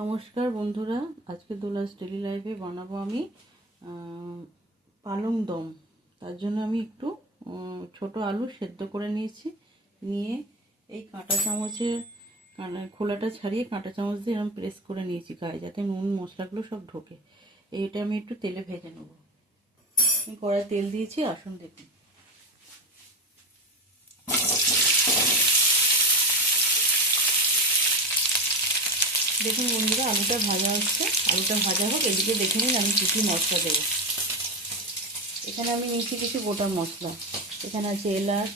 নমস্কার বন্ধুরা, আজকে দোলাস ডেলি লাইফে বানাবো আমি পালং দম। তার জন্য আমি একটু ছোট আলু সেদ্ধ করে নিয়েছি। নিয়ে এই কাঁটা চামচের খোলাটা ছাড়িয়ে কাঁটা চামচ দিয়ে এরকম প্রেস করে নিয়েছি গায়ে, যাতে নুন মশলাগুলো সব ঢোকে। এইটা আমি একটু তেলে ভেজে নেব। আমি কড়াই তেল দিয়েছি, আসুন দেখুন। দেখুন বন্ধুরা, আলুটা ভাজা হচ্ছে। আলুটা ভাজা হোক, এদিকে দেখে নিন আমি কী কী মশলা দেবো। এখানে আমি নিয়েছি কিছু গোটা মশলা। এখানে আছে এলাচ,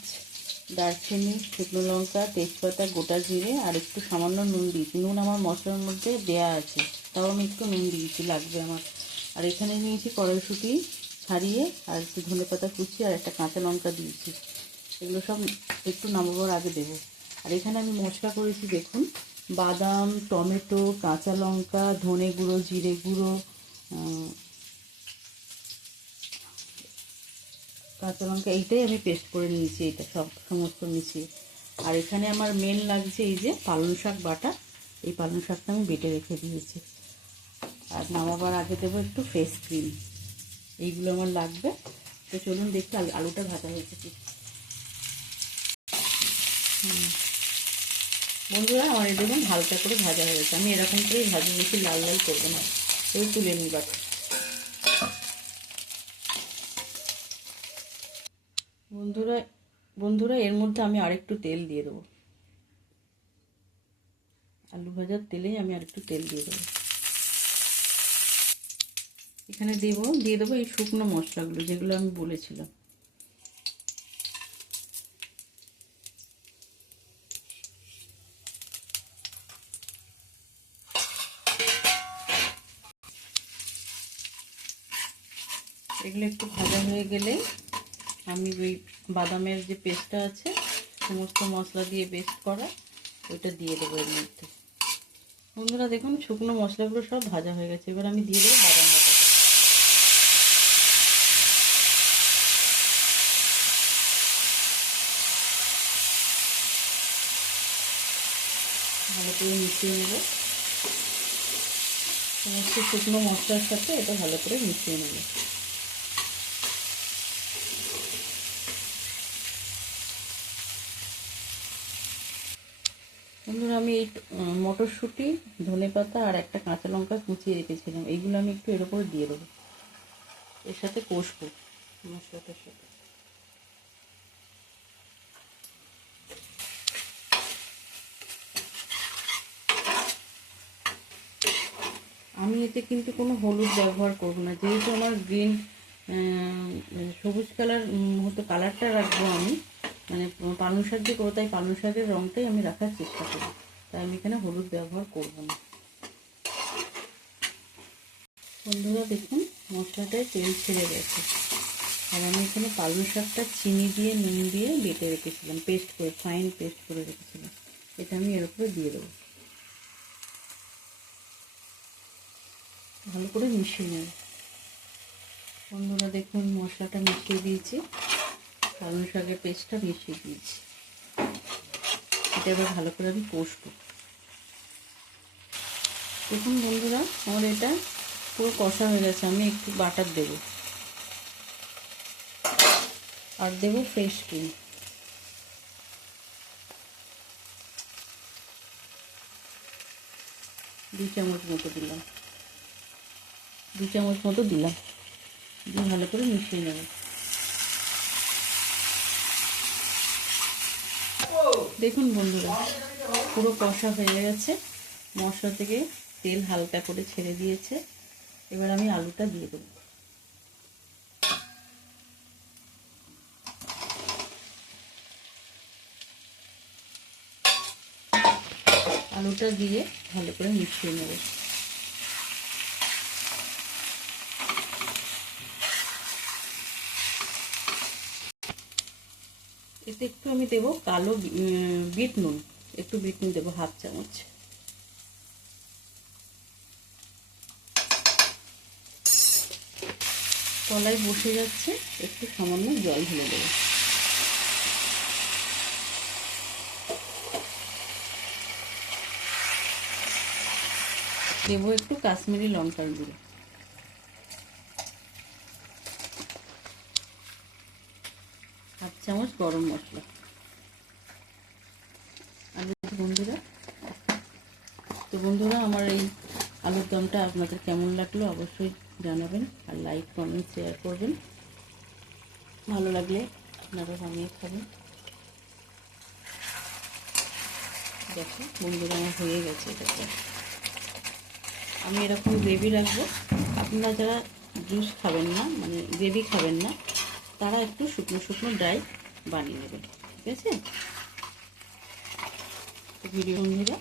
দারচিনি, শুকনো লঙ্কা, তেজপাতা, গোটা জিরে আর একটু সামান্য নুন দিয়েছি। নুন আমার মশলার মধ্যে দেয়া আছে, তাও আমি একটু নুন দিয়েছি, লাগবে আমার। আর এখানে নিয়েছি কড়াইশুঁটি ছাড়িয়ে, আর একটু ধনেপাতা কুচি আর একটা কাঁচা লঙ্কা দিয়েছি। এগুলো সব একটু নামাবার আগে দেবো। আর এখানে আমি মশলা করেছি দেখুন, বাদাম, টমেটো, কাঁচা লঙ্কা, ধনে গুঁড়ো, জিরে গুঁড়ো, কাঁচা লঙ্কা, এইটাই আমি পেস্ট করে নিয়েছি, এটা সমস্ত মিশিয়ে। আর এখানে আমার মেন লাগছে এই যে পালং শাক বাটা। এই পালং শাকটা আমি বেটে রেখে দিয়েছি। আর নামাবার আগে দেবো একটু ফ্রেশ ক্রিম। এইগুলো আমার লাগবে। তো চলুন দেখতে আলুটা ভাজা হয়েছে কি। বন্ধুরা, আমার এই দেখুন হালকা করে ভাজা হয়েছে। আমি এরকম করেই ভাজি, বেশি লাল লাল করবো না। এবার তুলে নিই বাটা। বন্ধুরা এর মধ্যে আমি আরেকটু তেল দিয়ে দেবো। আলু ভাজার তেলেই আমি আরেকটু তেল দিয়ে দেবো। এখানে দিয়ে দেবো এই শুকনো মশলাগুলো, যেগুলো আমি বলেছিলাম। এগুলো একটু ভাজা হয়ে গেলে আমি ওই বাদামের যে পেস্টটা আছে, সমস্ত মশলা দিয়ে পেস্ট করা, ওইটা দিয়ে দেবো এর মধ্যে। বন্ধুরা দেখুন, শুকনো মশলাগুলো সব ভাজা হয়ে গেছে। এবার আমি দিয়ে দেবো বাদাম বাটাটা। ভালো করে মিশিয়ে নেব। সমস্ত শুকনো মশলার সাথে এটা ভালো করে মিশিয়ে নেব। বন্ধুরা, আমি এই মটরশুঁটি, ধনেপাতা আর একটা কাঁচা লঙ্কা কুচিয়ে রেখেছিলাম, এইগুলো আমি একটু এর উপর দিয়ে দেবো। এর সাথে কষবো মশলাটার সাথে। আমি এতে কিন্তু কোনো হলুদ ব্যবহার করব না, যেহেতু আমার গ্রিন সবুজ কালার হয়তো কালারটা রাখবো আমি, মানে পালং শাক দিয়ে করবো, তাই পালং শাকের রঙটাই আমি রাখার চেষ্টা করি। তাই আমি এখানে হলুদ ব্যবহার করব না। বন্ধুরা দেখুন, মশলাটায় তেল ছেড়ে গেছে। আর আমি এখানে পালং শাকটা চিনি দিয়ে নুন দিয়ে বেটে রেখেছিলাম, পেস্ট করে, ফাইন পেস্ট করে রেখেছিলাম। এটা আমি এর উপরে দিয়ে দেবো। ভালো করে মিশিয়ে নেব। বন্ধুরা দেখুন, মশলাটা মিশিয়ে দিয়েছি, পালং শাকের পেস্টটা মিশিয়ে দিয়েছি। এটা এবার ভালো করে আমি কষবো। দেখুন বন্ধুরা, আমার এটা পুরো কষা হয়ে গেছে। আমি একটু বাটার দেবো, আর দেবো ফ্রেশ ক্রিম। দু চামচ মতো দিলাম, দিয়ে ভালো করে মিশিয়ে নেব। দেখুন বন্ধুরা, পুরো কষা হয়ে গেছে, মশলা থেকে তেল হালকা করে ছেড়ে দিয়েছে। এবার আমি আলুটা দিয়ে দেবো। আলুটা দিয়ে ভালো করে মিশিয়ে নেব। এতে একটু আমি দেবো কালো বিট নুন, একটু বিট নুন দেবো, হাফ চামচ। তলায় বসে যাচ্ছে, একটু সামান্য জল ঢেলে দেবো। দেবো একটু কাশ্মীরি লঙ্কার গুঁড়ো, হাফ চামচ গরম মশলা। আর বন্ধুরা আমার এই আলুর দমটা আপনাদের কেমন লাগলো অবশ্যই জানাবেন, আর লাইক কমেন্ট শেয়ার করবেন। ভালো লাগলে আপনারা বানিয়ে খাবেন। দেখো বন্ধুরা আমার হয়ে গেছে। এটাকে আমি এরকম গ্রেভি রাখবো। আপনারা যারা জুস খাবেন না, মানে গ্রেভি খাবেন না, তারা একটু শুকনো শুকনো ড্রাই বানিয়ে নেবেন। ঠিক আছে? ভিডিও বন্ধুরা